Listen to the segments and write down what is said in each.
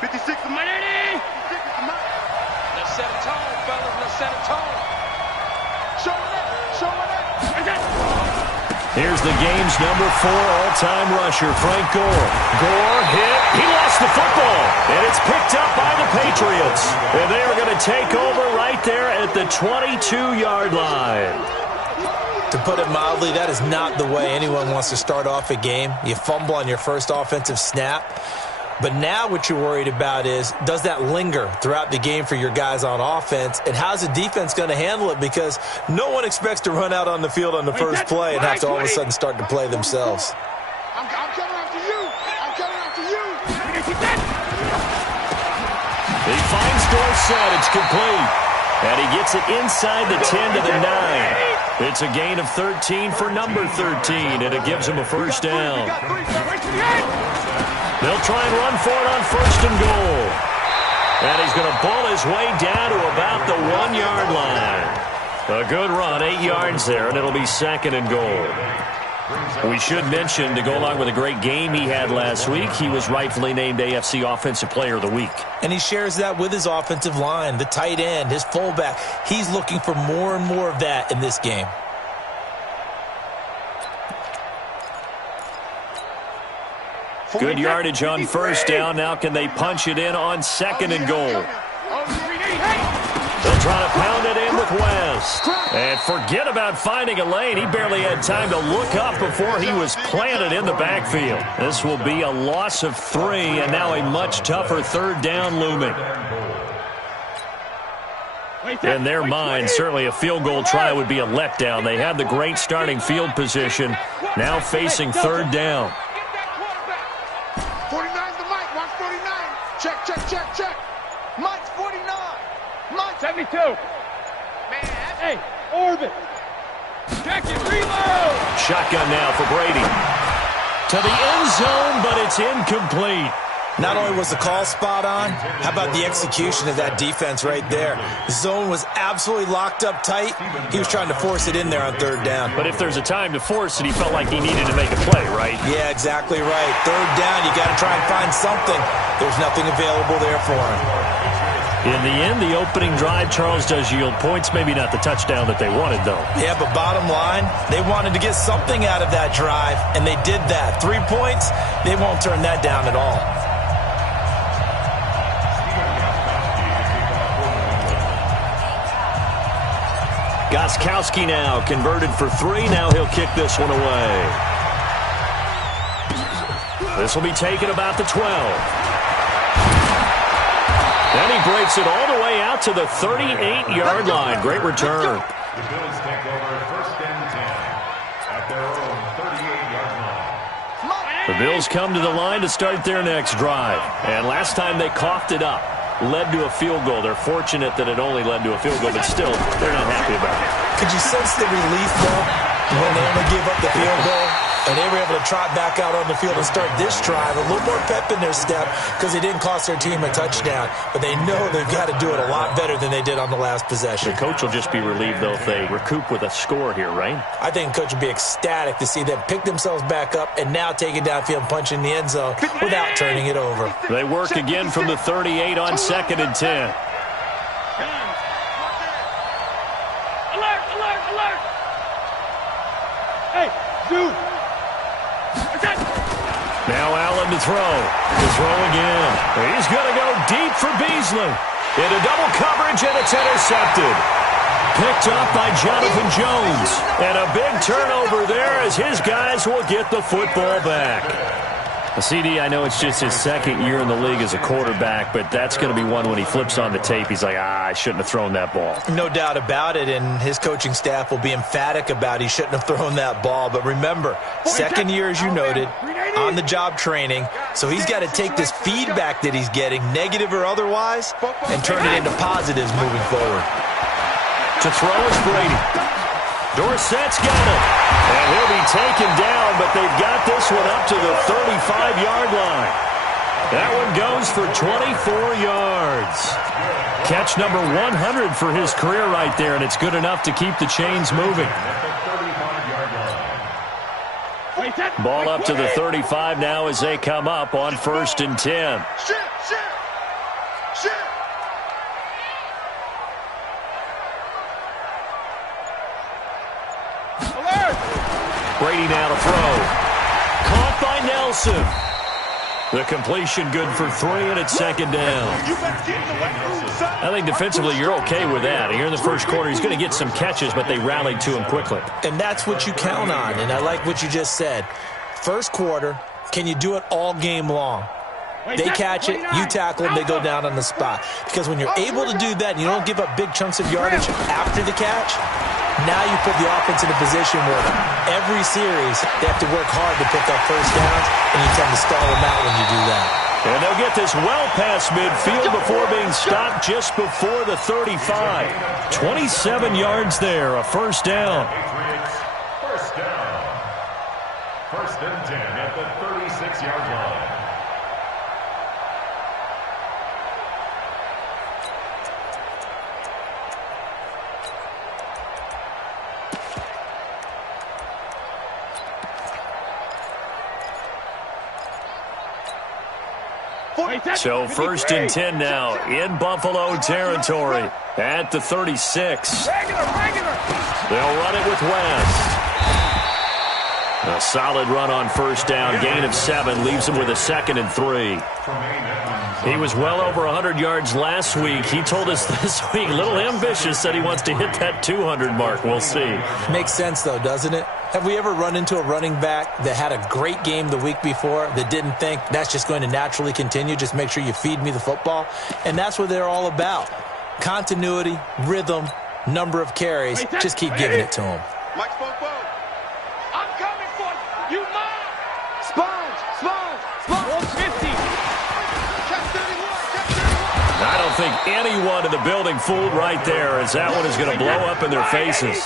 56 to money. Let's set a tone, fellas. Let's set a tone. Show it up. Here's the game's number 4 all-time rusher, Frank Gore. Gore hit. He lost the football. And it's picked up by the Patriots. And they are going to take over right there at the 22-yard line. To put it mildly, that is not the way anyone wants to start off a game. You fumble on your first offensive snap. But now what you're worried about is, does that linger throughout the game for your guys on offense? And how's the defense going to handle it? Because no one expects to run out on the field on the first play and have to all of a sudden start to play themselves. I'm coming after you. I'm coming after you. He finds Dorsett. It's complete. And he gets it inside the 10 to the 9. It's a gain of 13 for number 13, and it gives him a first down. They'll try and run for it on first and goal. And he's going to ball his way down to about the 1-yard line. A good run, 8 yards there, and it'll be second and goal. We should mention, to go along with a great game he had last week, he was rightfully named AFC Offensive Player of the Week. And he shares that with his offensive line, the tight end, his fullback. He's looking for more and more of that in this game. Good yardage on first down. Now can they punch it in on second and goal? They'll try to pound it in with West. And forget about finding a lane. He barely had time to look up before he was planted in the backfield. This will be a loss of 3, and now a much tougher third down looming. In their mind, certainly a field goal try would be a letdown. They had the great starting field position, now facing third down. 49's the Mike. Watch 49. Check. Mike's 49. Mike 72. Man, hey, orbit. Check it, reload. Shotgun now for Brady. To the end zone, but it's incomplete. Not only was the call spot on, how about the execution of that defense right there? The zone was absolutely locked up tight. He was trying to force it in there on third down. But if there's a time to force it, he felt like he needed to make a play, right? Yeah, exactly right. Third down, you got to try and find something. There's nothing available there for him. In the end, the opening drive, Charles, does yield points. Maybe not the touchdown that they wanted, though. Yeah, but bottom line, they wanted to get something out of that drive, and they did that. 3 points, they won't turn that down at all. Gostkowski now converted for 3. Now he'll kick this one away. This will be taken about the 12. Then he breaks it all the way out to the 38-yard line. Great return. The Bills take over first and 10 at their own 38-yard line. The Bills come to the line to start their next drive. And last time they coughed it up. Led to a field goal. They're fortunate that it only led to a field goal, but still, they're not happy about it. Could you sense the relief, though, when they only gave up the field goal? And they were able to trot back out on the field and start this drive. A little more pep in their step because they didn't cost their team a touchdown. But they know they've got to do it a lot better than they did on the last possession. The coach will just be relieved, though, if they recoup with a score here, right? I think the coach will be ecstatic to see them pick themselves back up and now take it downfield and punch in the end zone without turning it over. They work again from the 38 on second and 10. Alert. Hey, dude. Now Allen to throw. To throw again. He's going to go deep for Beasley. Into double coverage, and it's intercepted. Picked up by Jonathan Jones. And a big turnover there as his guys will get the football back. CD, I know it's just his second year in the league as a quarterback, but that's going to be one when he flips on the tape. He's like, I shouldn't have thrown that ball. No doubt about it, and his coaching staff will be emphatic about he shouldn't have thrown that ball. But remember, second year, as you noted, on-the-job training, so he's got to take this feedback that he's getting, negative or otherwise, and turn it into positives moving forward. To throw is Brady. Dorsett's got it. And he'll be taken down, but they've got this one up to the 35-yard line. That one goes for 24 yards. Catch number 100 for his career right there, and it's good enough to keep the chains moving. Ball up to the 35 now as they come up on first and 10. Brady now to throw. Caught by Nelson. The completion good for 3, and it's second down. I think defensively you're okay with that. Here in the first quarter, he's going to get some catches, but they rallied to him quickly. And that's what you count on, and I like what you just said. First quarter, can you do it all game long? They catch it, you tackle them, they go down on the spot. Because when you're able to do that and you don't give up big chunks of yardage after the catch, now you put the offense in a position where every series they have to work hard to pick up first downs, and you tend to stall them out when you do that. And they'll get this well past midfield before being stopped just before the 35. 27 yards there, a first down. First down. First and 10 at the 36-yard line. So first and 10 now in Buffalo territory at the 36. They'll run it with West. A solid run on first down. Gain of 7 leaves him with a 2nd and 3. He was well over 100 yards last week. He told us this week, a little ambitious, said he wants to hit that 200 mark. We'll see. Makes sense, though, doesn't it? Have we ever run into a running back that had a great game the week before that didn't think that's just going to naturally continue? Just make sure you feed me the football. And that's what they're all about. Continuity, rhythm, number of carries. Just keep giving it to them. Mike Spoke. I'm coming for you. You mine. Sponge. 150. I don't think anyone in the building fooled right there, as that one is going to blow up in their faces.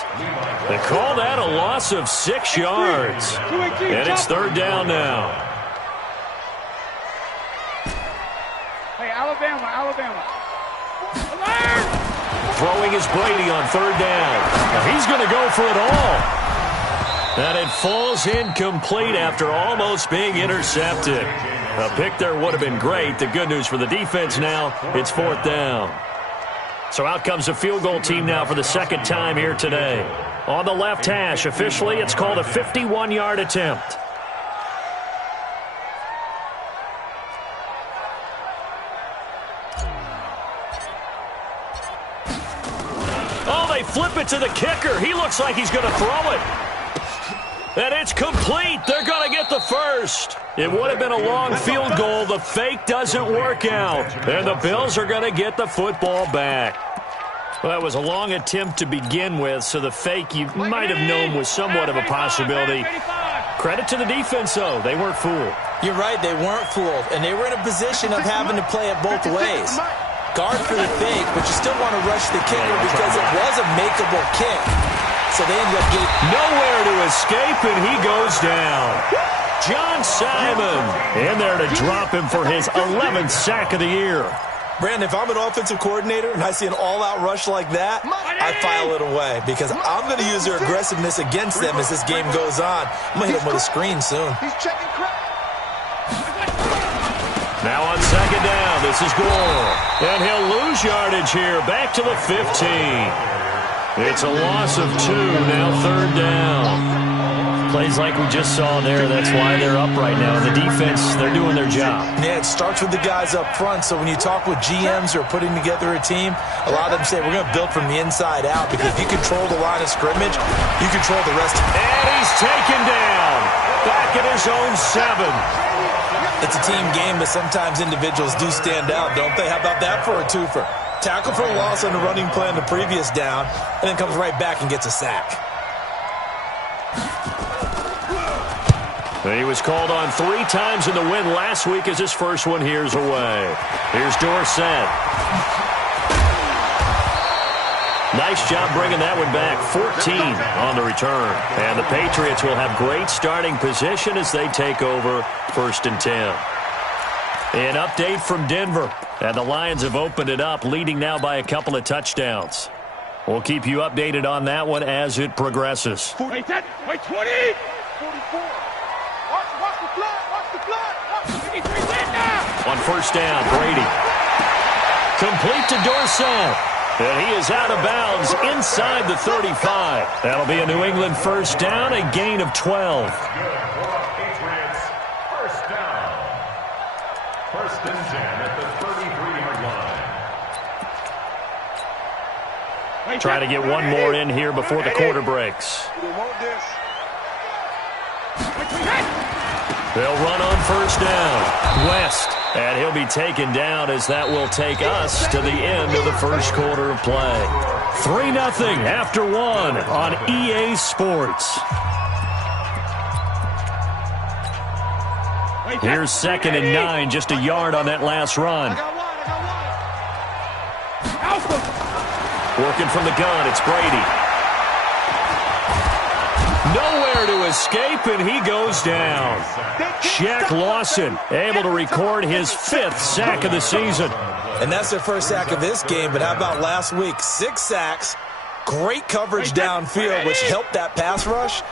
They call that a loss of 6 yards. And it's third down now. Hey, Alabama. Throwing is Brady on third down. Now he's going to go for it all. And it falls incomplete after almost being intercepted. A pick there would have been great. The good news for the defense now, it's fourth down. So out comes the field goal team now for the second time here today. On the left hash, officially, it's called a 51-yard attempt. Oh, they flip it to the kicker. He looks like he's going to throw it. And it's complete. They're going to get the first. It would have been a long field goal. The fake doesn't work out. And the Bills are going to get the football back. Well, that was a long attempt to begin with, so the fake you might have known was somewhat of a possibility. Credit to the defense, though. They weren't fooled. You're right. They weren't fooled. And they were in a position of having to play it both ways. Guard for the fake, but you still want to rush the kicker because it was a makeable kick. So they ended up getting nowhere to escape, and he goes down. John Simon in there to drop him for his 11th sack of the year. Brandon, if I'm an offensive coordinator and I see an all-out rush like that, I file it away because I'm going to use their aggressiveness against them as this game goes on. I'm going to hit them with a screen soon. He's checking crap. Now on second down, this is Gore. And he'll lose yardage here, back to the 15. It's a loss of 2, now third down. Plays like we just saw there, that's why they're up right now. And the defense, they're doing their job. Yeah, it starts with the guys up front. So when you talk with GMs who are putting together a team, a lot of them say we're going to build from the inside out because if you control the line of scrimmage, you control the rest. And he's taken down. Back at his own 7. It's a team game, but sometimes individuals do stand out, don't they? How about that for a twofer? Tackle for a loss on the running play on the previous down, and then comes right back and gets a sack. He was called on 3 times in the win last week as his first one here's away. Here's Dorsett. Nice job bringing that one back. 14 on the return. And the Patriots will have great starting position as they take over first and 10. An update from Denver. And the Lions have opened it up, leading now by a couple of touchdowns. We'll keep you updated on that one as it progresses. Wait, 20! 44! Watch the flag! 53 now! On first down, Brady. Complete to Dorsett. And he is out of bounds inside the 35. That'll be a New England first down, a gain of 12. Good for Patriots. First down. First and 10 at the 33-yard line. Try to get one more in here before the quarter breaks. They'll run on first down. West. And he'll be taken down as that will take us to the end of the first quarter of play. 3-0 after one on EA Sports. Here's 2nd and 9, just a yard on that last run. Working from the gun, it's Brady. Nowhere to escape, and he goes down. Shaq Lawson able to record his 5th sack of the season. And that's their first sack of this game, but how about last week? 6 sacks, great coverage downfield, which helped that pass rush.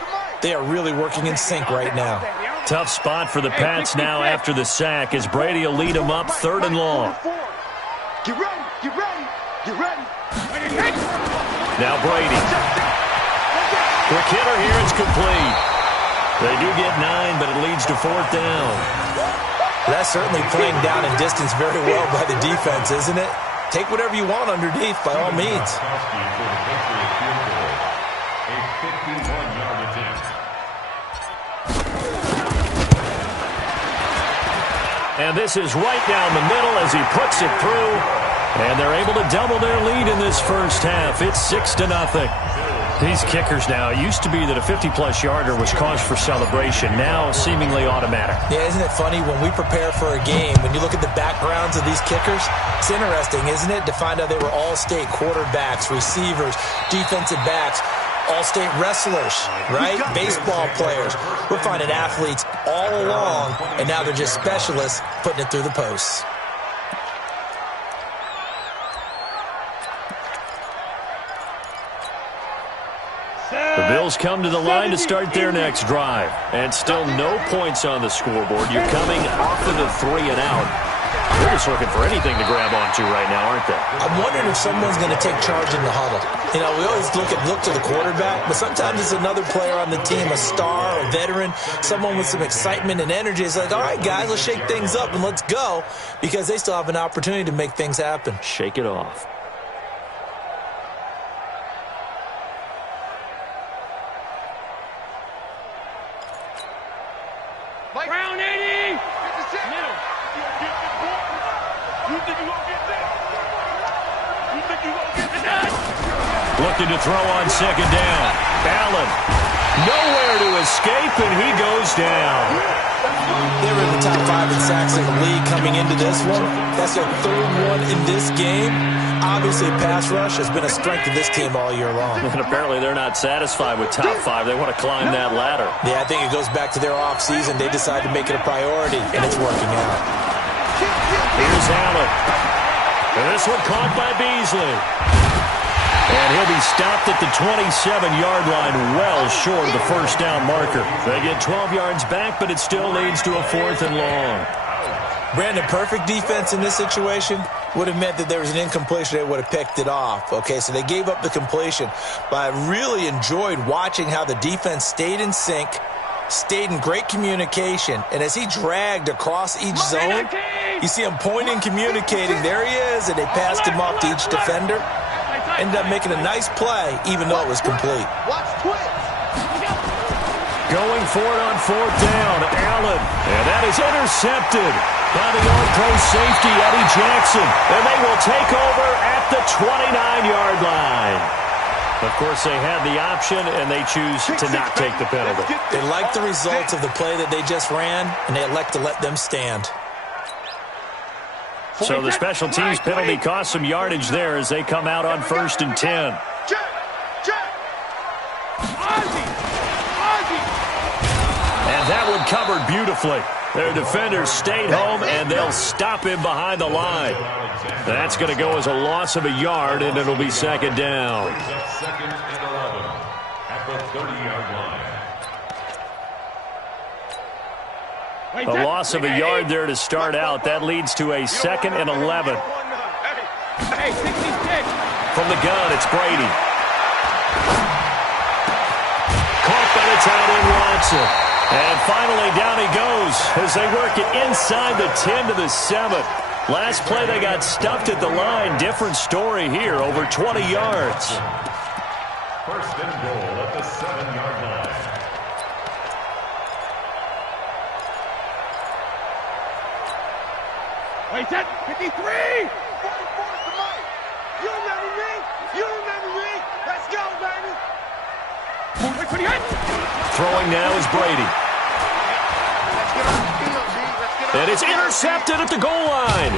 They are really working in sync right now. Tough spot for the Pats now after the sack as Brady will lead them up 3rd and long. Get ready, get ready, get ready. Now Brady. Quick hitter here, it's complete. They do get 9, but it leads to 4th down. That's certainly playing down in distance very well by the defense, isn't it? Take whatever you want underneath, by all means. And this is right down the middle as he puts it through. And they're able to double their lead in this first half. It's 6-0. These kickers now, it used to be that a 50-plus yarder was cause for celebration. Now seemingly automatic. Yeah, isn't it funny when we prepare for a game, when you look at the backgrounds of these kickers, it's interesting, isn't it, to find out they were all-state quarterbacks, receivers, defensive backs, all-state wrestlers, right? Baseball players. We're finding athletes all along, and now they're just specialists putting it through the posts. The Bills come to the line to start their next drive. And still no points on the scoreboard. You're coming off of the 3 and out. They're just looking for anything to grab onto right now, aren't they? I'm wondering if someone's going to take charge in the huddle. You know, we always look to the quarterback, but sometimes it's another player on the team, a star, a veteran, someone with some excitement and energy. It's like, all right, guys, let's shake things up and let's go, because they still have an opportunity to make things happen. Shake it off. Brown 80! Middle. You think you gonna get that? You think you gonna get that? Looking to throw on 2nd down. Allen. Nowhere to escape, and he goes down. They were in the top 5 in sacks in the league coming into this one. That's their 3rd one in this game. Obviously, pass rush has been a strength of this team all year long. And apparently they're not satisfied with top 5. They want to climb that ladder. Yeah, I think it goes back to their offseason. They decided to make it a priority, and it's working out. Here's Allen. And this one caught by Beasley. And he'll be stopped at the 27-yard line, well short of the first down marker. They get 12 yards back, but it still leads to a 4th and long. Brandon, perfect defense in this situation would have meant that there was an incompletion. They would have picked it off. Okay, so they gave up the completion. But I really enjoyed watching how the defense stayed in sync, stayed in great communication. And as he dragged across each zone, you see him pointing, communicating. There he is, and they passed him off to each defender. Ended up making a nice play, even though it was complete. Going for it on 4th down, Allen. And that is intercepted by the All-Pro safety, Eddie Jackson. And they will take over at the 29-yard line. Of course, they had the option, and they choose to not take the penalty. They like the results of the play that they just ran, and they elect to let them stand. So the special teams penalty cost some yardage there as they come out on 1st and 10. And that one covered beautifully. Their defenders stayed home, and they'll stop him behind the line. That's going to go as a loss of a yard, and it'll be 2nd down. 2nd and 11 at the 30-yard line. A loss of a yard there to start out. That leads to a 2nd and 11. Hey, 66. From the gun, it's Brady. Caught by the tight end Watson. And finally, down he goes as they work it inside the 10 to the 7. Last play, they got stuffed at the line. Different story here, over 20 yards. First and goal at the 7-yard line. Wait, set. 53. 44 to Mike. You remember me? You remember me? Let's go, baby. Wait, 28. Throwing now is Brady. And it's intercepted at the goal line.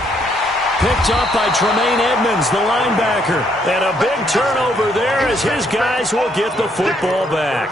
Picked up by Tremaine Edmonds, the linebacker. And a big turnover there as his guys will get the football back.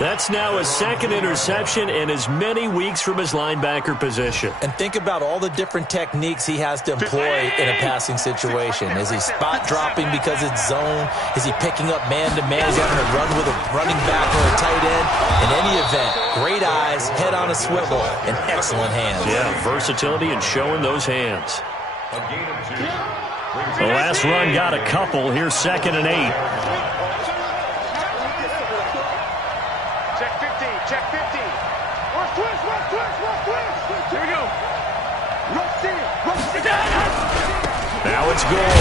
That's now his second interception in as many weeks from his linebacker position. And think about all the different techniques he has to employ in a passing situation. Is he spot dropping because it's zone? Is he picking up man-to-man? Is he having to run with a running back or a tight end? In any event, great eyes, head on a swivel, and excellent hands. Yeah, versatility and showing those hands. A gain of 2. The last run got a couple. Here's 2nd and 8. Check 50. Watch twist. Here we go. Rush it. Now it's goal.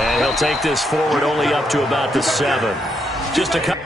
And he'll take this forward only up to about the 7. Just a couple.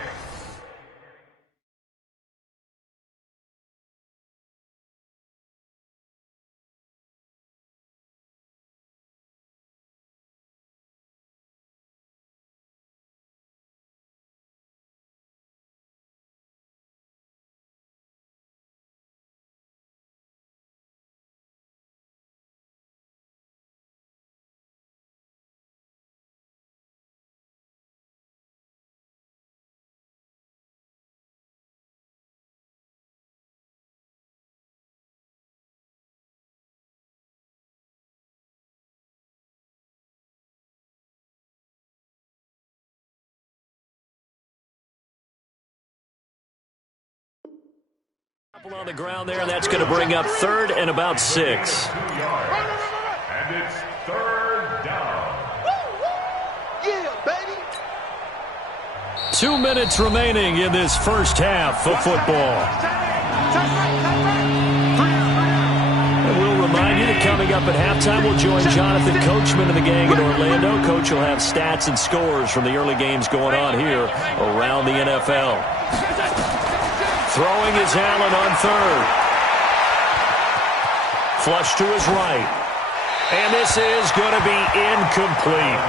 On the ground there, and that's going to bring up 3rd and about 6. 2 yards. And it's 3rd down. Yeah, baby. 2 minutes remaining in this first half of football. And we'll remind you that coming up at halftime, we'll join Jonathan Coachman and the gang in Orlando. Coach will have stats and scores from the early games going on here around the NFL. Throwing is Allen on 3rd. Flush to his right. And this is going to be incomplete.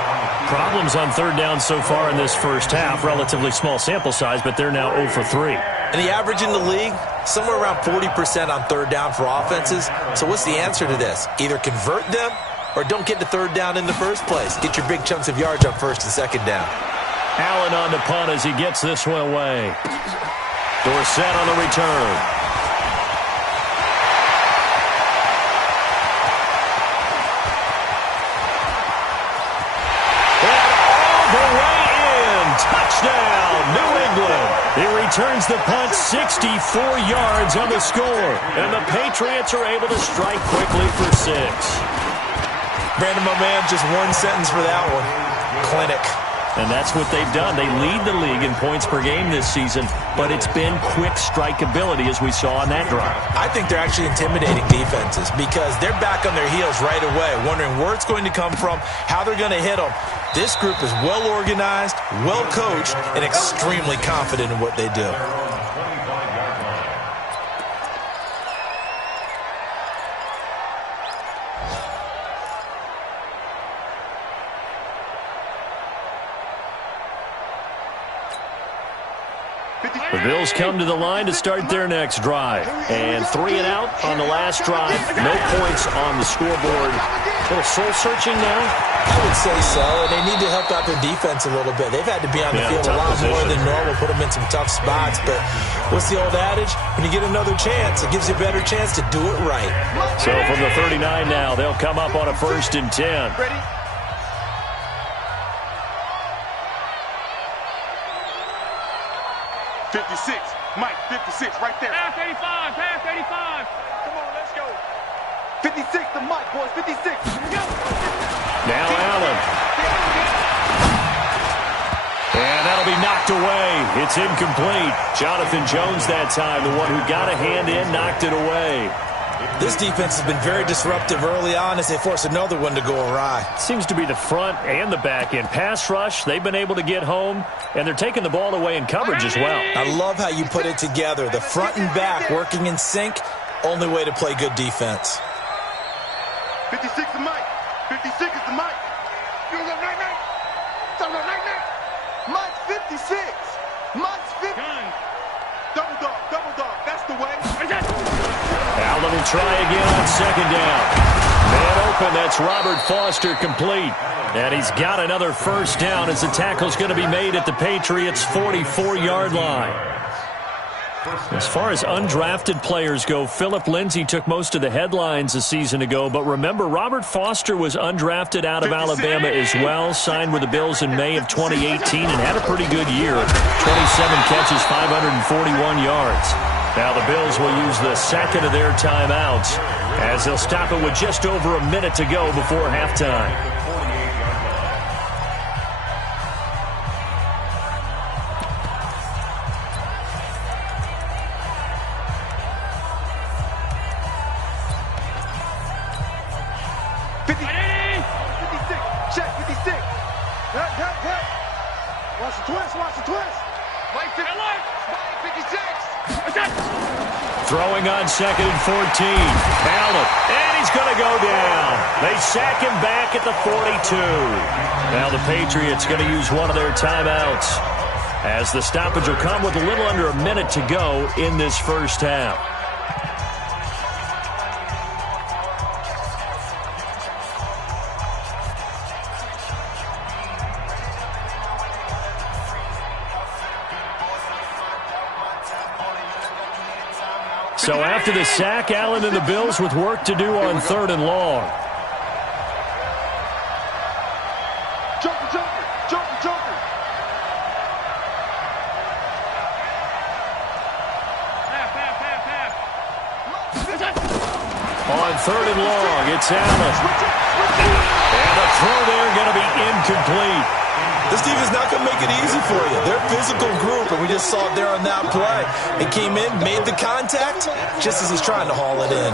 Problems on 3rd down so far in this first half. Relatively small sample size, but they're now 0 for 3. And the average in the league, somewhere around 40% on 3rd down for offenses. So what's the answer to this? Either convert them or don't get to 3rd down in the first place. Get your big chunks of yards on 1st and 2nd down. Allen on the punt as he gets this one away. Dorsett on the return. And all the way in. Touchdown, New England. He returns the punt 64 yards on the score. And the Patriots are able to strike quickly for 6. Brandon, my man, just one sentence for that one. Clinic. And that's what they've done. They lead the league in points per game this season, but it's been quick strikeability as we saw on that drive. I think they're actually intimidating defenses because they're back on their heels right away, wondering where it's going to come from, how they're going to hit them. This group is well organized, well coached, and extremely confident in what they do. The Bills come to the line to start their next drive. And 3 and out on the last drive. No points on the scoreboard. A little soul-searching now? I would say so, and they need to help out their defense a little bit. They've had to be on the field a lot more than normal, put them in some tough spots. But what's the old adage? When you get another chance, it gives you a better chance to do it right. So from the 39 now, they'll come up on a 1st and 10. Ready? Mike, 56, right there. Pass 85, pass 85. Come on, let's go. 56 to Mike, boys. 56. Now Allen. And that'll be knocked away. It's incomplete. Jonathan Jones that time, the one who got a hand in, knocked it away. This defense has been very disruptive early on as they force another one to go awry. Seems to be the front and the back end. Pass rush, they've been able to get home, and they're taking the ball away in coverage as well. I love how you put it together. The front and back working in sync, only way to play good defense. 56 to Mike. 56 is to Mike. You look right now. Don't look right now. Mike's 56. Mike's 50. Double dog. That's the way. Allen will try again on second down. Man open, that's Robert Foster complete. And he's got another first down as the tackle's going to be made at the Patriots' 44-yard line. As far as undrafted players go, Philip Lindsay took most of the headlines a season ago. But remember, Robert Foster was undrafted out of Alabama as well, signed with the Bills in May of 2018 and had a pretty good year. 27 catches, 541 yards. Now the Bills will use the second of their timeouts as they'll stop it with just over a minute to go before halftime. Throwing on second and 14. Allen, and he's going to go down. They sack him back at the 42. Now the Patriots going to use one of their timeouts as the stoppage will come with a little under a minute to go in this first half. So after the sack, Allen and the Bills with work to do on third and long. Joker. On third and long, it's Allen. And the throw there going to be incomplete. This defense is not going to make it easy for you. They're a physical group, and we just saw it there on that play. It came in, made the contact, just as he's trying to haul it in.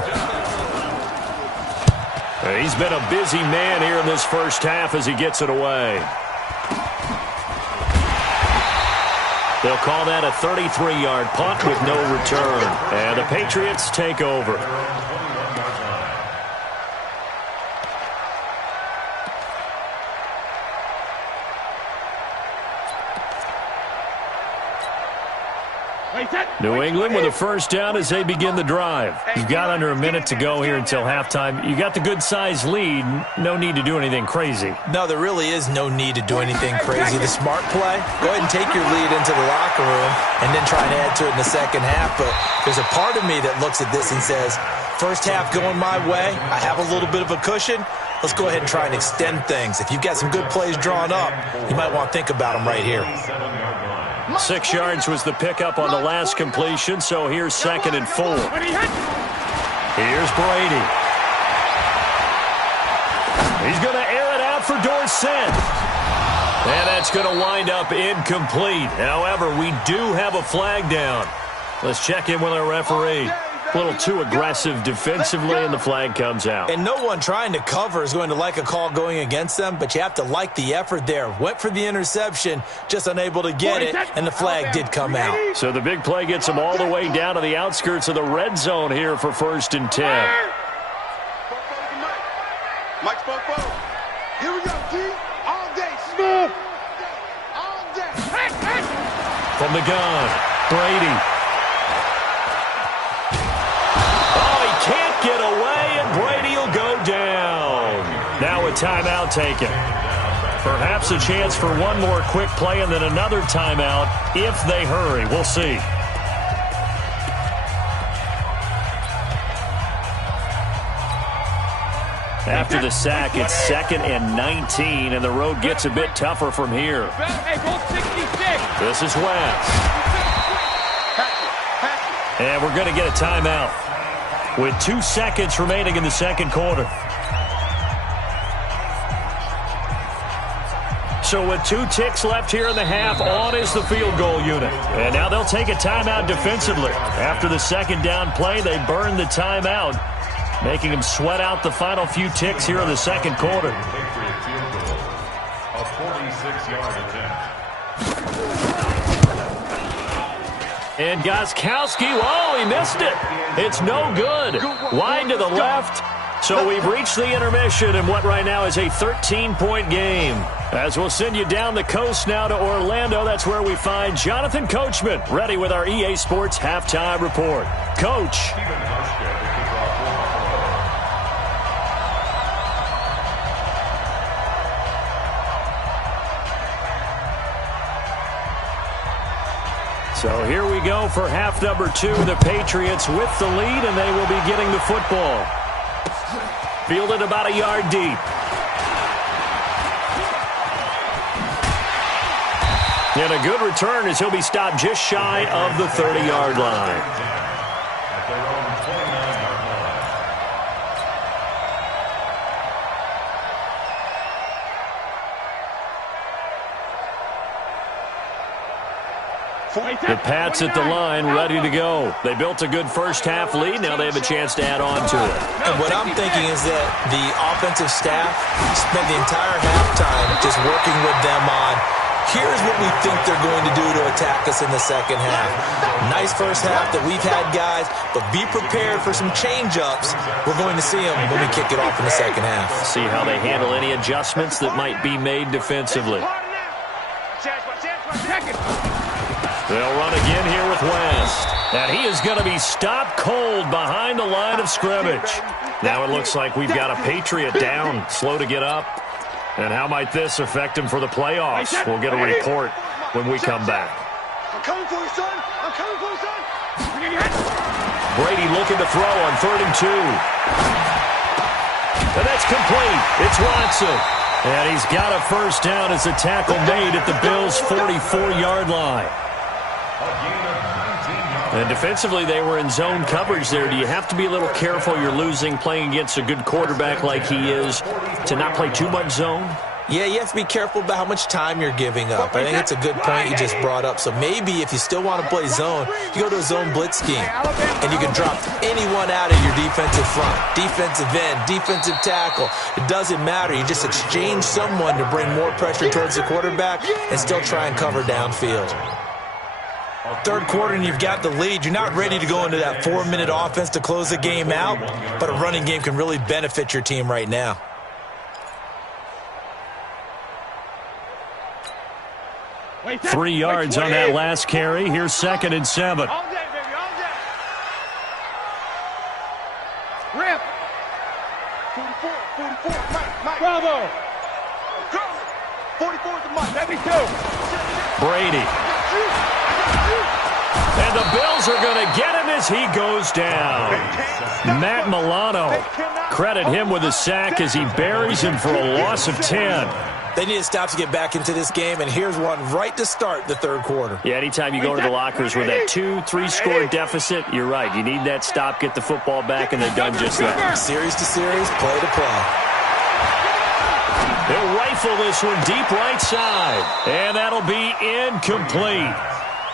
He's been a busy man here in this first half as he gets it away. They'll call that a 33-yard punt with no return. And the Patriots take over. New England with a first down as they begin the drive. You've got under a minute to go here until halftime. You got the good-sized lead. No need to do anything crazy. No, there really is no need to do anything crazy. The smart play, go ahead and take your lead into the locker room and then try and add to it in the second half. But there's a part of me that looks at this and says, first half going my way, I have a little bit of a cushion. Let's go ahead and try and extend things. If you've got some good plays drawn up, you might want to think about them right here. 6 yards was the pickup on the last completion, so here's second and 4. Here's Brady. He's going to air it out for Dorsett. And that's going to wind up incomplete. However, we do have a flag down. Let's check in with our referee. A little too aggressive defensively, and the flag comes out. And no one trying to cover is going to like a call going against them, but you have to like the effort there. Went for the interception, just unable to get it, and the flag did come out. So the big play gets them all the way down to the outskirts of the red zone here for 1st and 10. Mike's Fofo. Here we go, G. All day, smooth. All day. From the gun, Brady. Can't get away, and Brady will go down. Now a timeout taken. Perhaps a chance for one more quick play and then another timeout if they hurry. We'll see. After the sack, it's 2nd and 19, and the road gets a bit tougher from here. This is West. And we're going to get a timeout. with 2 seconds remaining in the second quarter. So with 2 ticks left here in the half, on is the field goal unit. And now they'll take a timeout defensively. After the second down play, they burn the timeout, making them sweat out the final few ticks here in the second quarter. A 46-yard attempt. And Gostkowski, oh, he missed it. It's no good. Wide to the left. So we've reached the intermission in what right now is a 13-point game. As we'll send you down the coast now to Orlando, that's where we find Jonathan Coachman, ready with our EA Sports halftime report. Coach. So here we go for half number 2. The Patriots with the lead, and they will be getting the football. Fielded about a yard deep. And a good return as he'll be stopped just shy of the 30-yard line. At their own 29-yard line. The Pats at the line, ready to go. They built a good first-half lead. Now they have a chance to add on to it. And what I'm thinking is that the offensive staff spent the entire halftime just working with them on, here's what we think they're going to do to attack us in the second half. Nice first half that we've had, guys, but be prepared for some change-ups. We're going to see them when we kick it off in the second half. See how they handle any adjustments that might be made defensively. They'll run again here with West. And he is going to be stopped cold behind the line of scrimmage. Now it looks like we've got a Patriot down, slow to get up. And how might this affect him for the playoffs? We'll get a report when we come back. I'm coming for you, son. I'm coming for you, son. Brady looking to throw on 3rd and 2. And that's complete. It's Watson. And he's got a first down as a tackle made at the Bills' 44-yard line. And defensively, they were in zone coverage there. Do you have to be a little careful? You're losing playing against a good quarterback like he is to not play too much zone? Yeah, you have to be careful about how much time you're giving up. I think it's a good point you just brought up. So maybe if you still want to play zone, you go to a zone blitz scheme. And you can drop anyone out of your defensive front, defensive end, defensive tackle. It doesn't matter. You just exchange someone to bring more pressure towards the quarterback and still try and cover downfield. Third quarter and you've got the lead. You're not ready to go into that 4-minute offense to close the game out, but a running game can really benefit your team right now. Wait, 3 yards on that last carry. Here's 2nd and 7. All day, baby, all day. Rip. 44, Mike. Bravo. 44 is the Mike. 72. Brady. And the Bills are going to get him as he goes down. Matt Milano. Credit him with a sack as he buries him for a loss of 10. They need to stop to get back into this game, and here's one right to start the third quarter. Yeah, anytime you go to the lockers with that 2-3 score deficit, you're right. You need that stop, get the football back, and they've done just that. Series to series, play to play. They'll rifle this one deep right side, and that'll be incomplete.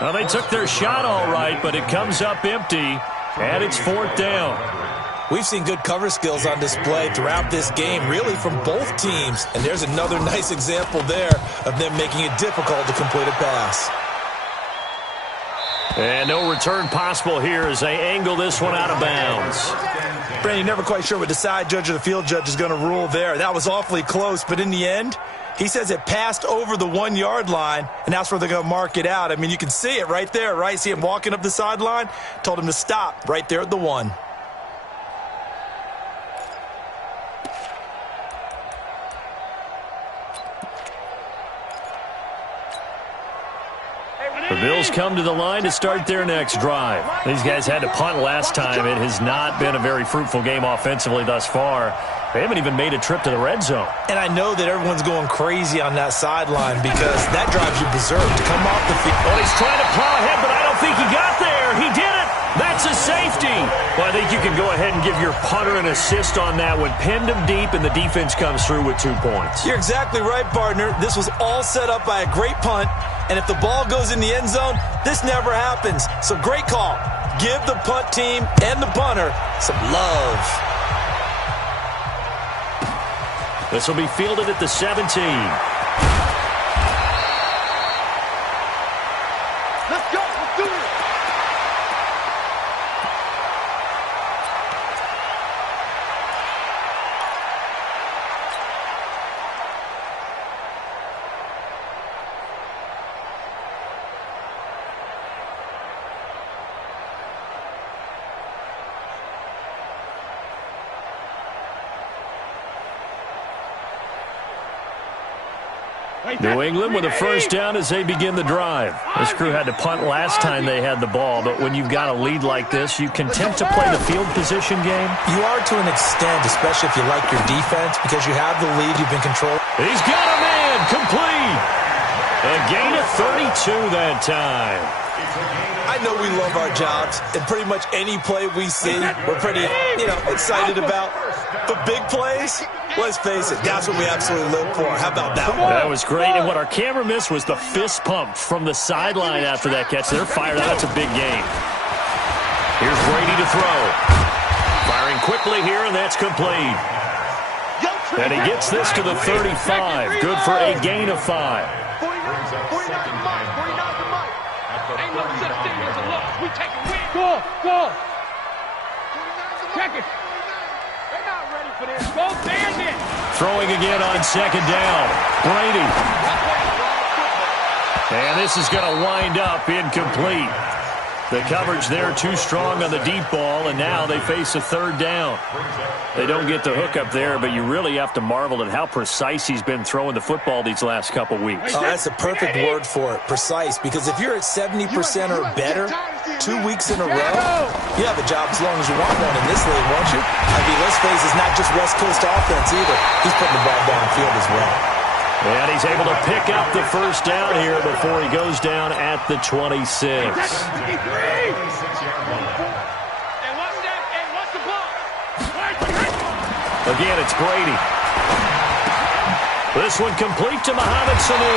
Well, they took their shot all right, but it comes up empty, and it's 4th down. We've seen good cover skills on display throughout this game, really from both teams. And there's another nice example there of them making it difficult to complete a pass. And no return possible here as they angle this one out of bounds. Brandon, you're never quite sure what the side judge or the field judge is going to rule there. That was awfully close, but in the end, he says it passed over the 1-yard line, and that's where they're going to mark it out. I mean, you can see it right there, right? See him walking up the sideline? Told him to stop right there at the 1. The Bills come to the line to start their next drive. These guys had to punt last time. It has not been a very fruitful game offensively thus far. They haven't even made a trip to the red zone. And I know that everyone's going crazy on that sideline because that drives you berserk to come off the field. Well, he's trying to plow ahead, but I don't think he got there. He did it. That's It's a safety. Well, I think you can go ahead and give your punter an assist on that one. Pinned him deep, and the defense comes through with 2 points. You're exactly right, partner. This was all set up by a great punt, and if the ball goes in the end zone, this never happens. So great call. Give the punt team and the punter some love. This will be fielded at the 17. Let's go. Let's do it. New England with a first down as they begin the drive. This crew had to punt last time they had the ball, but when you've got a lead like this, you can tend to play the field position game. You are to an extent, especially if you like your defense, because you have the lead, you've been controlled. He's got a man, complete. A gain of 32 that time. I know we love our jobs, and pretty much any play we see, we're pretty, excited about. But big plays, let's face it, that's what we absolutely live for. How about that one? That was great, and what our camera missed was the fist pump from the sideline after that catch. They're fired up. That's a big game. Here's Brady to throw. Firing quickly here, and that's complete. And he gets this to the 35. Good for a gain of 5. 49 Ain't no such thing as a loss. We take a win. Go. Check it. They're not ready for this. Go stand in. Throwing again on second down. Brady. And this is going to wind up incomplete. The coverage there too strong on the deep ball, and now they face a third down. They don't get the hook up there, but you really have to marvel at how precise he's been throwing the football these last couple weeks. Oh, that's a perfect word for it, precise, because if you're at 70% or better 2 weeks in a row, you have a job as long as you want one in this league, won't you? I mean, let's face it, it's not just West Coast offense either. He's putting the ball downfield as well. And he's able to pick up the first down here before he goes down at the 26. And what's the ball? Again, it's Brady. This one complete to Mohamed Sanu.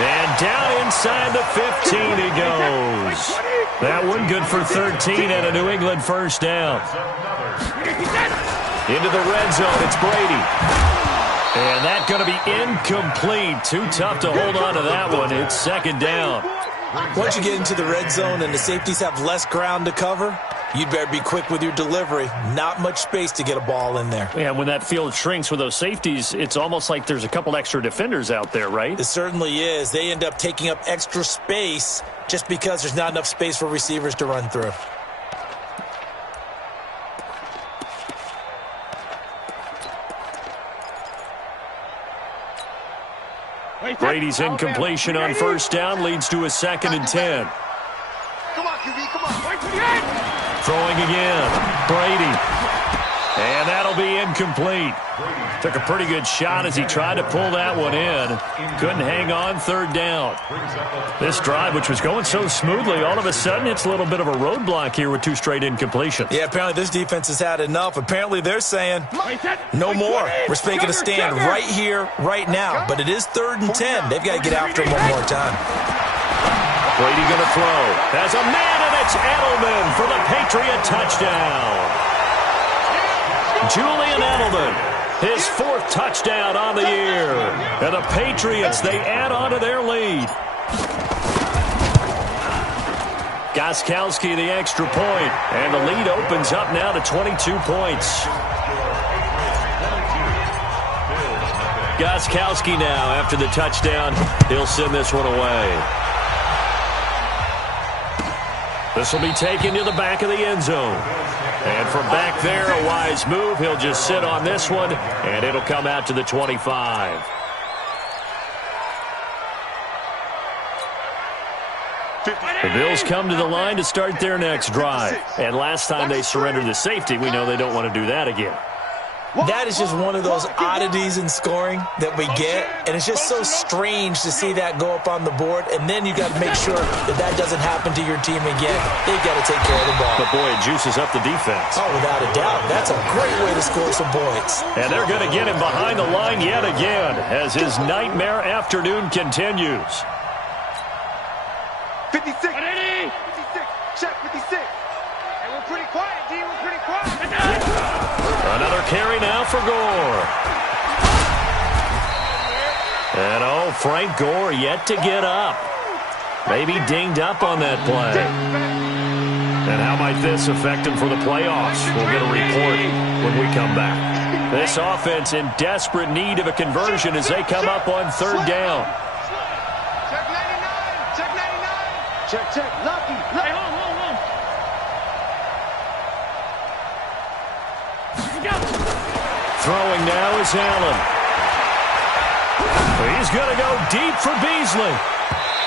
And down inside the 15 he goes. That one good for 13 and a New England first down. Into the red zone, it's Brady. And that's going to be incomplete. Too tough to hold on to that one. It's second down. Once you get into the red zone and the safeties have less ground to cover, you'd better be quick with your delivery. Not much space to get a ball in there. Yeah, when that field shrinks with those safeties, it's almost like there's a couple extra defenders out there, right? It certainly is. They end up taking up extra space just because there's not enough space for receivers to run through. Brady's incompletion on first down leads to a 2nd and 10. Come on, QB, come on. Throwing again. Brady. And that'll be incomplete. Took a pretty good shot as he tried to pull that one in. Couldn't hang on, third down. This drive, which was going so smoothly, all of a sudden it's a little bit of a roadblock here with 2 straight incompletions. Yeah, apparently this defense has had enough. Apparently they're saying, no more. We're making a stand right here, right now. But it is 3rd and 10. They've got to get after him one more time. Brady going to throw. Has a man, and it's Edelman for the Patriot touchdown. Julian Edelman, his 4th touchdown on the year. And the Patriots, they add on to their lead. Gostkowski the extra point, and the lead opens up now to 22 points. Gostkowski now, after the touchdown, he'll send this one away. This will be taken to the back of the end zone. And from back there, a wise move. He'll just sit on this one, and it'll come out to the 25. The Bills come to the line to start their next drive. And last time they surrendered the safety, we know they don't want to do that again. That is just one of those oddities in scoring that we get, and it's just so strange to see that go up on the board, and then you got to make sure that that doesn't happen to your team again. They've got to take care of the ball. But, boy, it juices up the defense. Oh, without a doubt. That's a great way to score some points. And they're going to get him behind the line yet again as his nightmare afternoon continues. 56. 56. Check 56. Hey, we're pretty quiet, D. We're pretty quiet. Another carry now for Gore. And, oh, Frank Gore yet to get up. Maybe dinged up on that play. And how might this affect him for the playoffs? We'll get a report when we come back. This offense in desperate need of a conversion as they come up on third down. Check 99. Check 99. Check. Lucky. Hey, hold on. Throwing now is Allen. He's going to go deep for Beasley.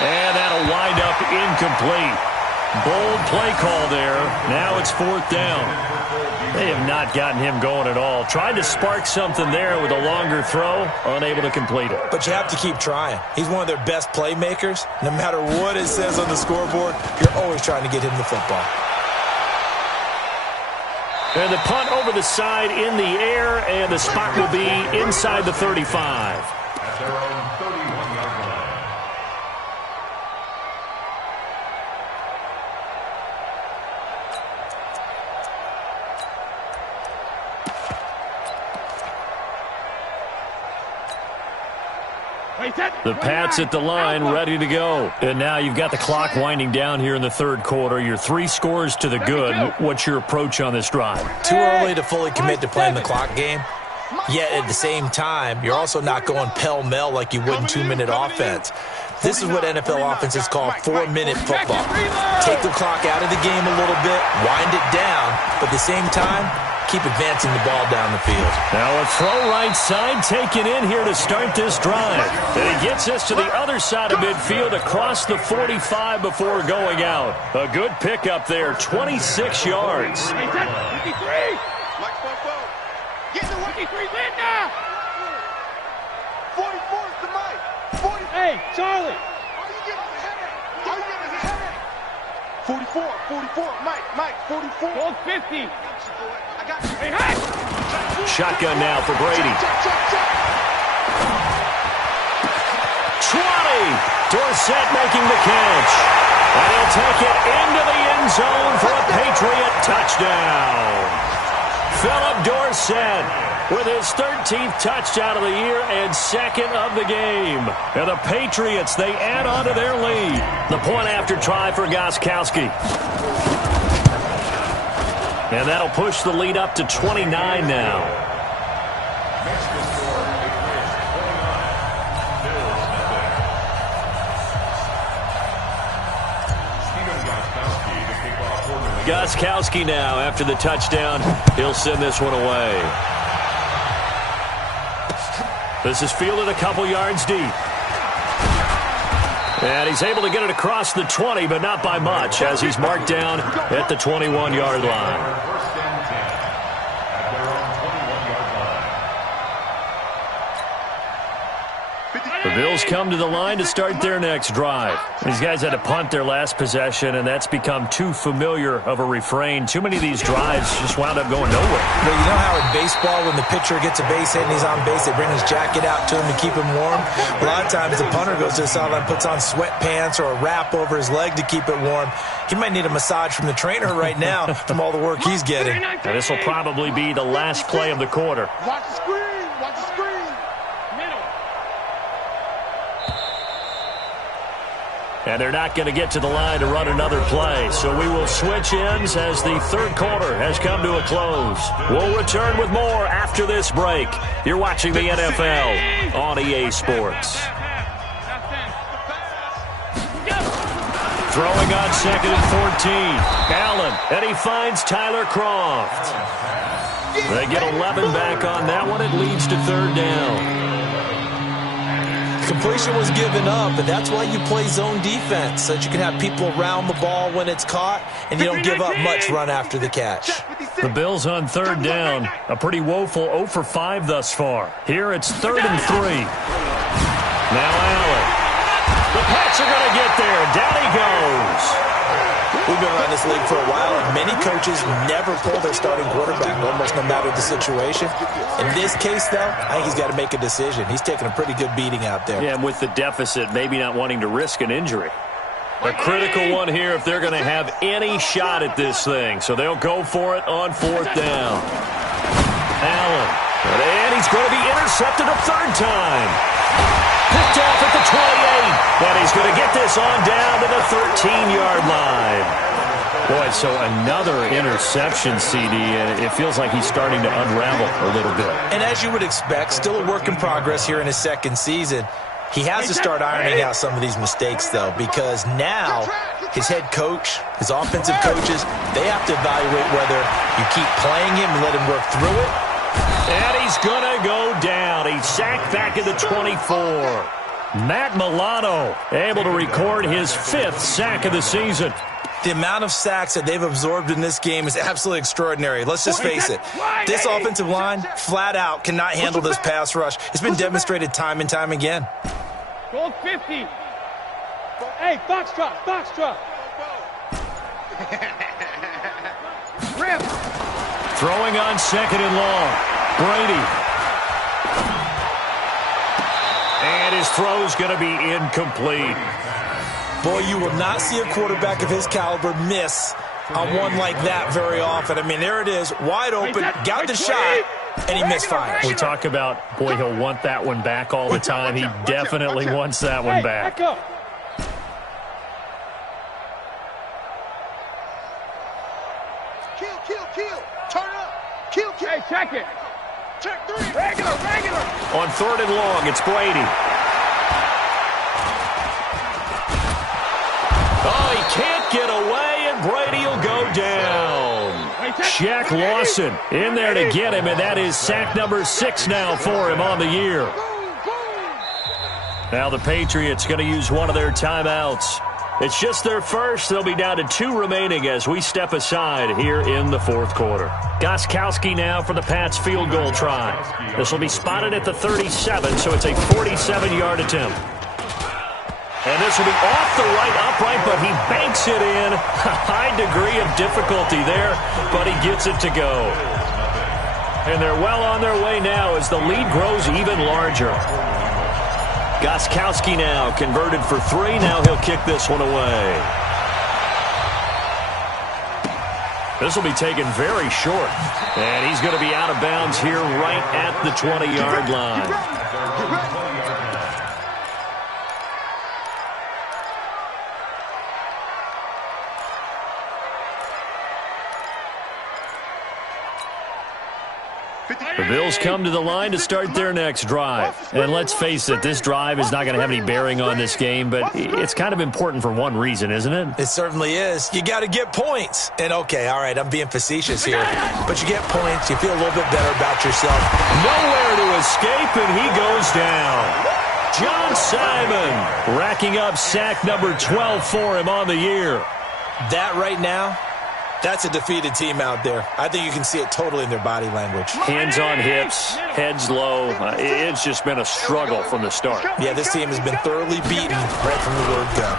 And that'll wind up incomplete. Bold play call there. Now it's fourth down. They have not gotten him going at all. Tried to spark something there with a longer throw. Unable to complete it. But you have to keep trying. He's one of their best playmakers. No matter what it says on the scoreboard, you're always trying to get him the football. And the punt over the side in the air, and the spot will be inside the 35. At their own 31-yard line. The Pats at the line, ready to go. And now you've got the clock winding down here in the third quarter. You're 3 scores to the good. What's your approach on this drive? Too early to fully commit to playing the clock game. Yet at the same time, you're also not going pell-mell like you would in 2-minute offense. This is what NFL offenses call 4-minute football. Take the clock out of the game a little bit, wind it down, but at the same time, keep advancing the ball down the field. Now a throw right side taken in here to start this drive. And he gets us to the other side of midfield across the 45 before going out. A good pickup there, 26 yards. Hey, 53. Mike 44. Get the 53 win now. 44 is the Mike. 44. Hey, Charlie. All you get is a headache. All you get is a headache. 44. Mike, 44. Goal 50. I got you. Hey, hey. Shotgun now for Brady. Check. 20. Dorsett making the catch. And he'll take it into the end zone for a Patriot touchdown. Philip Dorsett with his 13th touchdown of the year and second of the game. And the Patriots, they add on to their lead. The point after try for Gostkowski. And that'll push the lead up to 29 now. Makes the score, it is 29. Bills nothing. Steven Gostkowski to kick off for the Gostkowski now after the touchdown. He'll send this one away. This is fielded a couple yards deep. And he's able to get it across the 20, but not by much, as he's marked down at the 21-yard line. First and 10 at their own 21-yard line. The Bills come to the line to start their next drive. These guys had to punt their last possession, and that's become too familiar of a refrain. Too many of these drives just wound up going nowhere. Well, you know how in baseball, when the pitcher gets a base hit and he's on base, they bring his jacket out to him to keep him warm? A lot of times the punter goes to the sideline, puts on sweatpants or a wrap over his leg to keep it warm. He might need a massage from the trainer right now from all the work he's getting. Now, this will probably be the last play of the quarter. Watch the screen. And they're not going to get to the line to run another play. So we will switch ends as the third quarter has come to a close. We'll return with more after this break. You're watching the NFL on EA Sports. Throwing on second and 14. Allen, and he finds Tyler Kroft. They get 11 back on that one. It leads to third down. Completion was given up, but that's why you play zone defense, so that you can have people around the ball when it's caught, and you don't give up much run after the catch. The Bills on third down. A pretty woeful 0 for 5 thus far. Here it's 3rd and 3. Now Allen. The Pats are going to get there. Down he goes. We've been around this league for a while, and many coaches never pull their starting quarterback, almost no matter the situation. In this case, though, I think he's got to make a decision. He's taking a pretty good beating out there. Yeah, and with the deficit, maybe not wanting to risk an injury. A critical one here if they're going to have any shot at this thing. So they'll go for it on 4th down. Allen. And he's going to be intercepted a 3rd time. Picked off at the 28. And he's going to get this on down to the 13-yard line. Boy, so another interception, CD, and it feels like he's starting to unravel a little bit. And as you would expect, still a work in progress here in his 2nd season. He has to start ironing out some of these mistakes, though, because now his head coach, his offensive coaches, they have to evaluate whether you keep playing him and let him work through it. And he's going to go down. He's sacked back at the 24. Matt Milano able to record his 5th sack of the season. The amount of sacks that they've absorbed in this game is absolutely extraordinary. Let's just face it. This offensive line, flat out, cannot handle this pass rush. It's been demonstrated time and time again. Goal 50. Hey, Foxtrot. Rip. Throwing on 2nd and long. Brady. And his throw's going to be incomplete. Boy, you will not see a quarterback of his caliber miss on one like that very often. I mean, there it is, wide open, got the shot, and he misfires. We talk about, boy, he'll want that one back all the time. He definitely wants that one back. Back up. Kill. Turn up. Kill. Hey, check it. Check 3. Regular. On 3rd and long, it's Brady. Oh, he can't get away, and Brady will go down. Shaq Lawson in there to get him, and that is sack number 6 now for him on the year. Now the Patriots going to use one of their timeouts. It's just their first. They'll be down to 2 remaining as we step aside here in the 4th quarter. Gostkowski now for the Pats field goal try. This will be spotted at the 37, so it's a 47-yard attempt. And this will be off the right upright, but he banks it in. A high degree of difficulty there, but he gets it to go. And they're well on their way now as the lead grows even larger. Gostkowski now converted for 3. Now he'll kick this one away. This will be taken very short. And he's going to be out of bounds here right at the 20-yard line. The Bills come to the line to start their next drive. And let's face it, this drive is not going to have any bearing on this game, but it's kind of important for one reason, isn't it? It certainly is. You got to get points. And, okay, all right, I'm being facetious here. But you get points, you feel a little bit better about yourself. Nowhere to escape, and he goes down. John Simon racking up sack number 12 for him on the year. That right now, that's a defeated team out there. I think you can see it totally in their body language. Hands on hips, heads low. It's just been a struggle from the start. Yeah, this team has been thoroughly beaten right from the word go.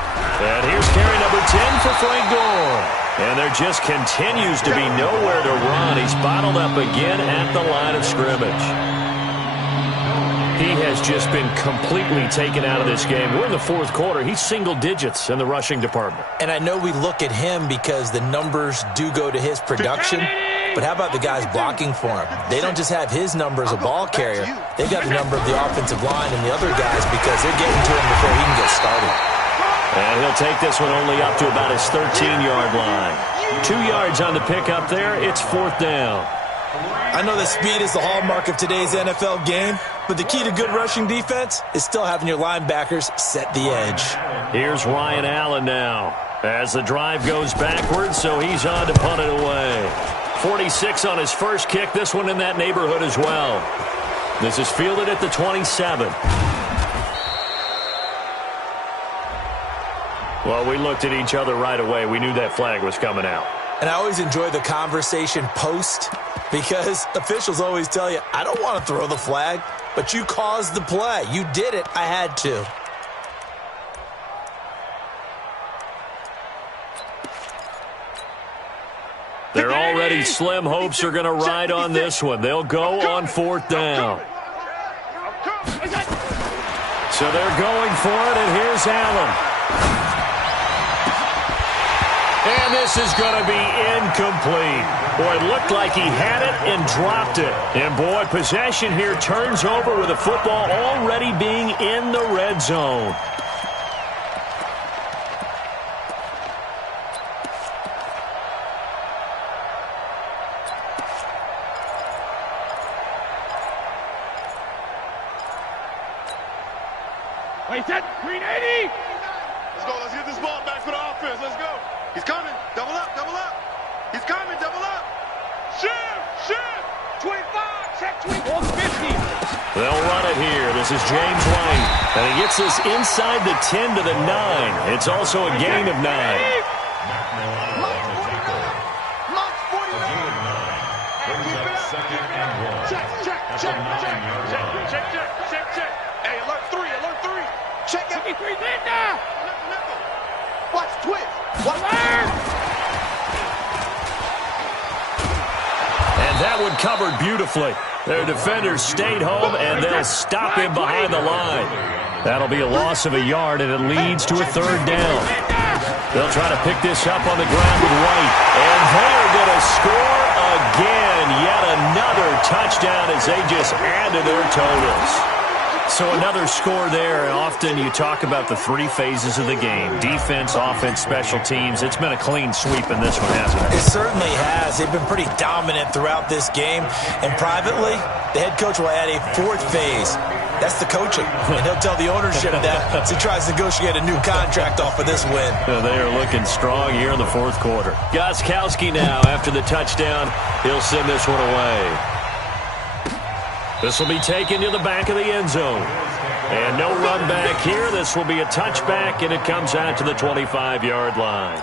And here's carry number 10 for Frank Gore. And there just continues to be nowhere to run. He's bottled up again at the line of scrimmage. He has just been completely taken out of this game. We're in the 4th quarter. He's single digits in the rushing department. And I know we look at him because the numbers do go to his production, but how about the guys blocking for him? They don't just have his number as a ball carrier. They've got the number of the offensive line and the other guys because they're getting to him before he can get started. And he'll take this one only up to about his 13-yard line. 2 yards on the pickup there. It's 4th down. I know that speed is the hallmark of today's NFL game, but the key to good rushing defense is still having your linebackers set the edge. Here's Ryan Allen now as the drive goes backwards, so he's on to punt it away. 46 on his first kick, this one in that neighborhood as well. This is fielded at the 27. Well, we looked at each other right away. We knew that flag was coming out. And I always enjoy the conversation post because officials always tell you, I don't want to throw the flag, but you caused the play. You did it. I had to. Their already slim hopes are going to ride on this one. They'll go on 4th down. So they're going for it, and here's Allen. And this is going to be incomplete. Boy, it looked like he had it and dropped it. And, boy, possession here turns over with the football already being in the red zone. Wait, that 380. Let's go. Let's get this ball back for the offense. Let's go. He's coming. Double up. Double up. He's coming. Double up. Shift. 25. Check 24. 50. They'll run it here. This is James White. And he gets this inside the 10 to the 9. It's also a gain of 9. Mark 49. Check. Hey, alert 3. Check it. 53 in now. Watch twist. And that one covered beautifully. Their defenders stayed home, and they'll stop him behind the line. That'll be a loss of a yard, and it leads to a 3rd down. They'll try to pick this up on the ground with White. And they're going to score again. Yet another touchdown as they just add to their totals. So another score there. Often you talk about the 3 phases of the game. Defense, offense, special teams. It's been a clean sweep in this one, hasn't it? It certainly has. They've been pretty dominant throughout this game. And privately, the head coach will add a 4th phase. That's the coaching. And he'll tell the ownership that as he tries to negotiate a new contract off of this win. They are looking strong here in the 4th quarter. Gostkowski now, after the touchdown, he'll send this one away. This will be taken to the back of the end zone. And no run back here. This will be a touchback, and it comes out to the 25-yard line.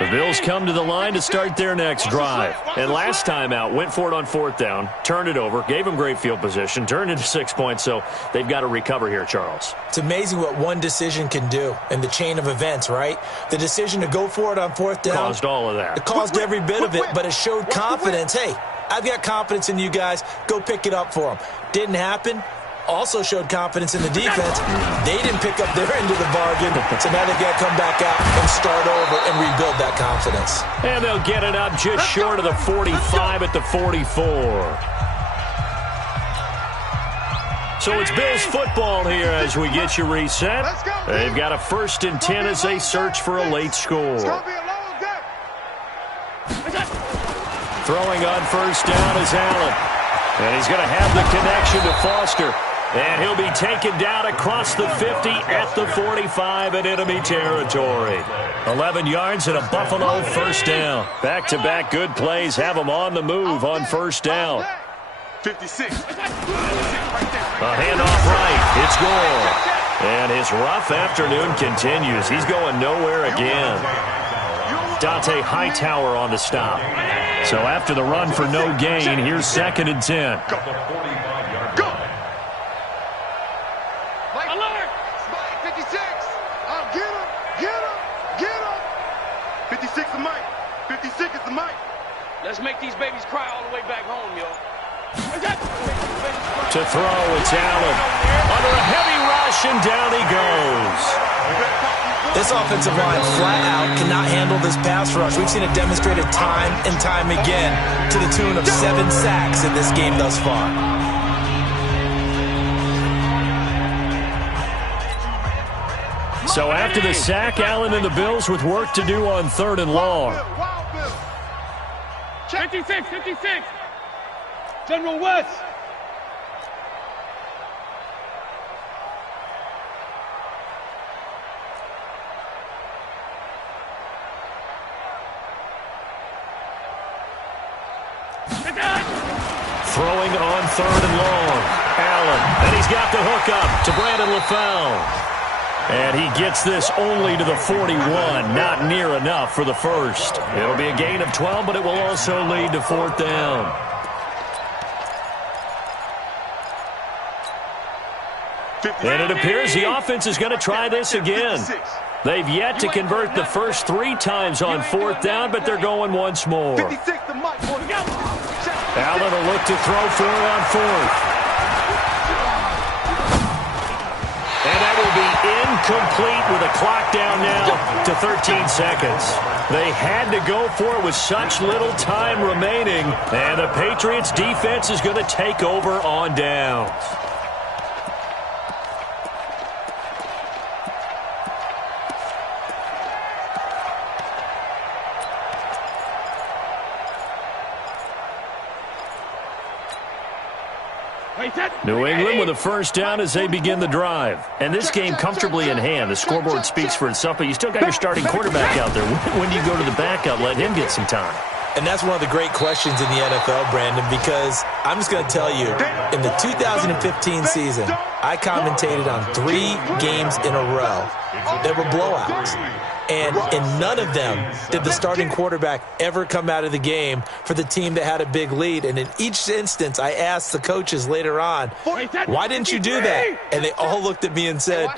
The Bills come to the line to start their next drive. And last time out, went for it on 4th down, turned it over, gave them great field position, turned into 6 points, so they've got to recover here, Charles. It's amazing what one decision can do in the chain of events, right? The decision to go for it on 4th down. Caused all of that. It caused every bit of it, but it showed confidence. Hey, I've got confidence in you guys. Go pick it up for them. Didn't happen. Also showed confidence in the defense. They didn't pick up their end of the bargain, so now they've got to come back out and start over and rebuild that confidence. And they'll get it up just short of the 45 at the 44. So it's Bills football here as we get you reset. They've got a 1st and 10 as they search for a late score. Throwing on 1st down is Allen. And he's going to have the connection to Foster. And he'll be taken down across the 50 at the 45 in enemy territory. 11 yards and a Buffalo 1st down. Back-to-back good plays have them on the move on 1st down. 56. A handoff right. It's Gore. And his rough afternoon continues. He's going nowhere again. Dante Hightower on the stop. So after the run for no gain, here's 2nd and 10. Go. Alert. 56. Get him. 56 is Mike. 56 is the Mike. Let's make these babies cry all the way back home, yo. To throw, it's Allen. Under a heavy rush, and down he goes. This offensive line flat out cannot handle this pass rush. We've seen it demonstrated time and time again to the tune of 7 sacks in this game thus far. So after the sack, Allen and the Bills with work to do on 3rd and long. 56. General West. Throwing on 3rd and long. Allen. And he's got the hook up to Brandon LaFell. And he gets this only to the 41. Not near enough for the first. It'll be a gain of 12, but it will also lead to fourth down. And it appears the offense is going to try this again. They've yet to convert the first 3 times on fourth down, but they're going once more. Allen will look to throw for it on fourth. And that will be incomplete with a clock down now to 13 seconds. They had to go for it with such little time remaining, and the Patriots defense is going to take over on downs. New England with a first down as they begin the drive. And this game comfortably in hand. The scoreboard speaks for itself, but you still got your starting quarterback out there. When do you go to the backup, let him get some time? And that's one of the great questions in the NFL, Brandon, because I'm just going to tell you, in the 2015 season, I commentated on 3 games in a row that were blowouts. And in none of them did the starting quarterback ever come out of the game for the team that had a big lead. And in each instance, I asked the coaches later on, why didn't you do that? And they all looked at me and said,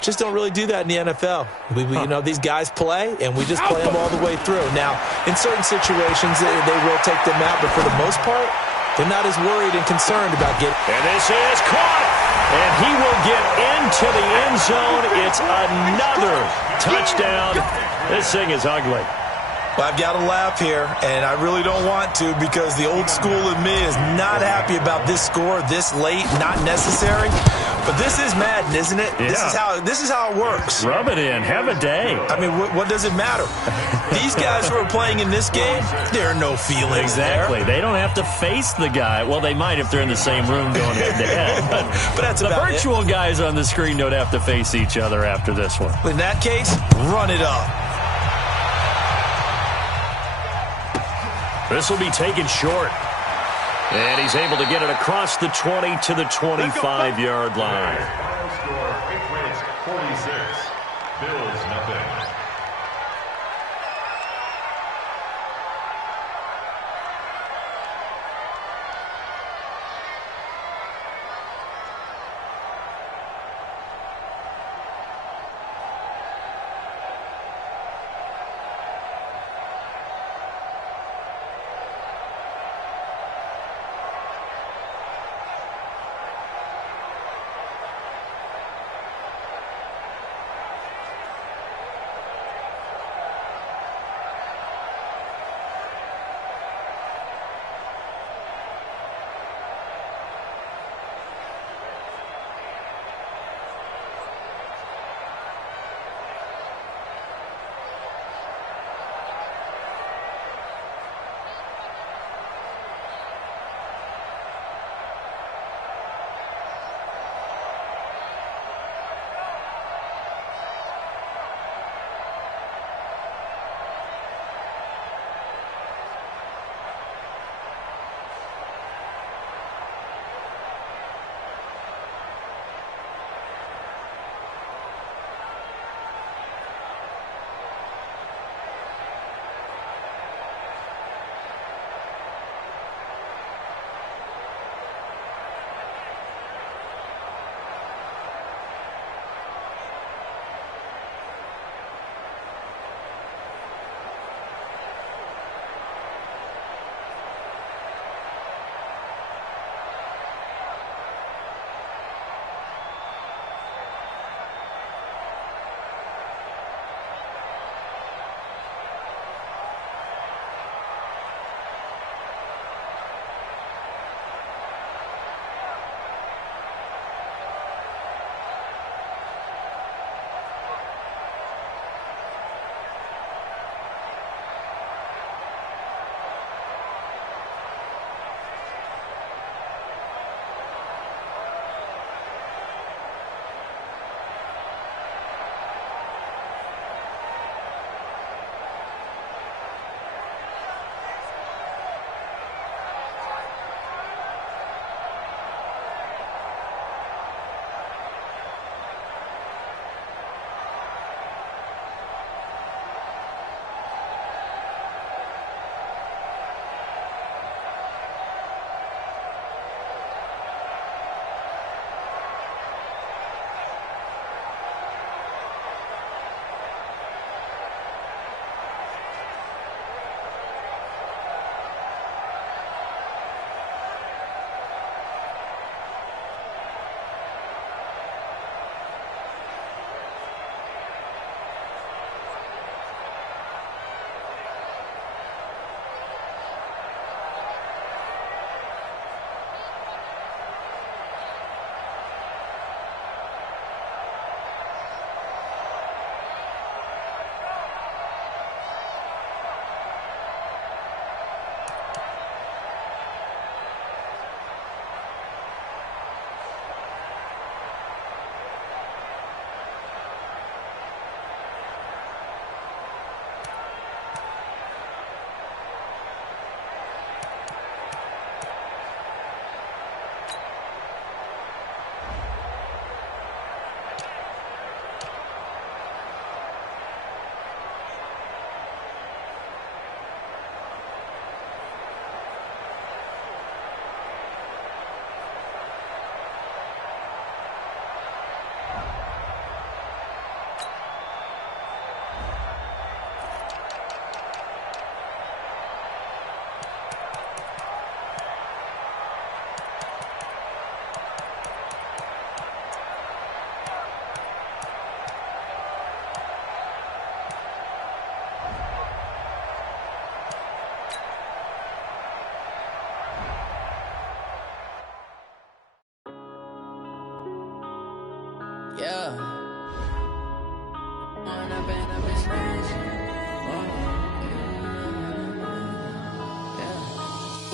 just don't really do that in the NFL. You know, these guys play, and we just play them all the way through. Now, in certain situations, they will take them out, but for the most part, they're not as worried and concerned about getting. And this is caught, and he will get into the end zone. It's another touchdown. This thing is ugly. Well, I've got to laugh here, and I really don't want to because the old school in me is not happy about this score this late, not necessary. But this is Madden, isn't it? Yeah. This is how it works. Rub it in. Have a day. I mean, what does it matter? These guys who are playing in this game, there are no feelings exactly. there. They don't have to face the guy. Well, they might if they're in the same room going head-to-head. But that's the about virtual guys on the screen don't have to face each other after this one. In that case, run it up. This will be taken short. And he's able to get it across the 20 to the 25-yard line. Final score, Patriots 46, Bills nothing.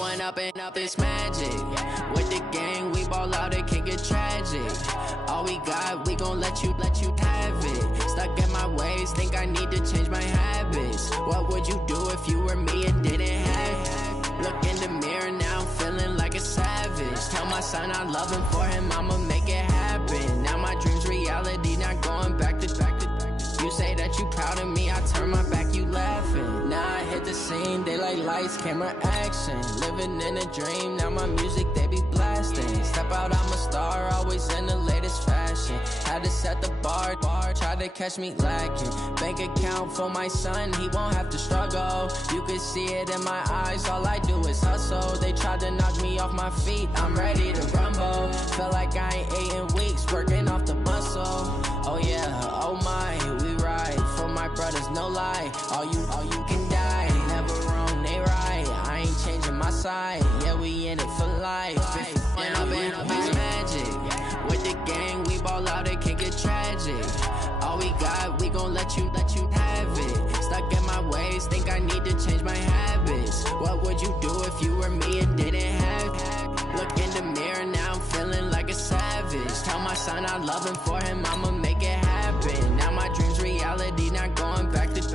up and up, it's magic. With the gang, we ball out, it can get tragic. All we got, we gon' let you have it. Stuck in my ways, think I need to change my habits. What would you do if you were me and didn't have it? Look in the mirror, now I'm feeling like a savage. Tell my son I love him, for him I'ma make it happen. Now my dream's reality, not going back to. You say that you proud of me, I turn my back, you laughing. Now I hit the scene, they like lights, camera, action. Living in a dream, now my music, they be blasting. Step out, I'm a star, always in the latest fashion. Had to set the bar, try to catch me lacking. Bank account for my son, he won't have to struggle. You can see it in my eyes, all I do is hustle. They tried to knock me off my feet, I'm ready to rumble. Feel like I ain't ate in weeks, working off the muscle. Oh yeah, oh my, we ride for my brothers, no lie. All you can die, never wrong, they right. I ain't changing my side, yeah, we in it for life. And up it's magic. With the gang, we ball out, it can get tragic. All we got, we gon' let you have it. Stuck in my ways, think I need to change my habits. What would you do if you were me and didn't have it? Look in the mirror, now I'm feeling like a savage. Tell my son I love him, for him I'ma make it happen. Now my dream's reality, not going back to.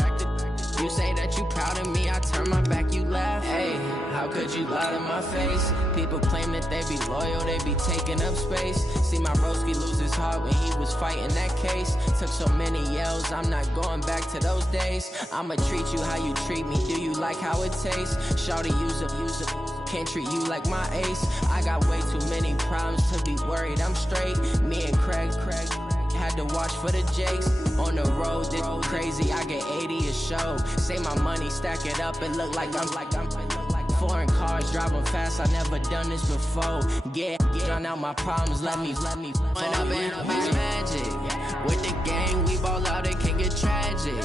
You say that you proud of me, I turn my back, you laugh. Hey, how could you lie to my face? People claim that they be loyal, they be taking up space. See my broski lose his heart when he was fighting that case. Took so many yells, I'm not going back to those days. I'ma treat you how you treat me, do you like how it tastes? Shawty, use it, can't treat you like my ace. I got way too many problems to be worried, I'm straight. Me and Craig had to watch for the Jakes. On the road, this crazy, I get 80 a show. Say my money, stack it up, it look like I'm foreign cars, driving fast, I never done this before. Get drown out my problems, let me Run up and up, it's magic. With the gang, we ball out, it can get tragic.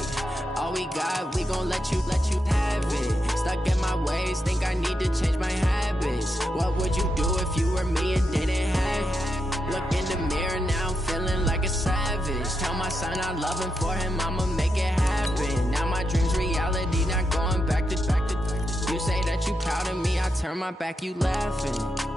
All we got, we gon' let you have it. Stuck in my ways, think I need to change my habits. What would you do if you were me and didn't have it? Look in the mirror, now I'm feeling like a savage. Tell my son I love him, for him I'ma make it happen. Now my dream's reality, not going back to. You say that you proud of me, I turn my back, you laughing.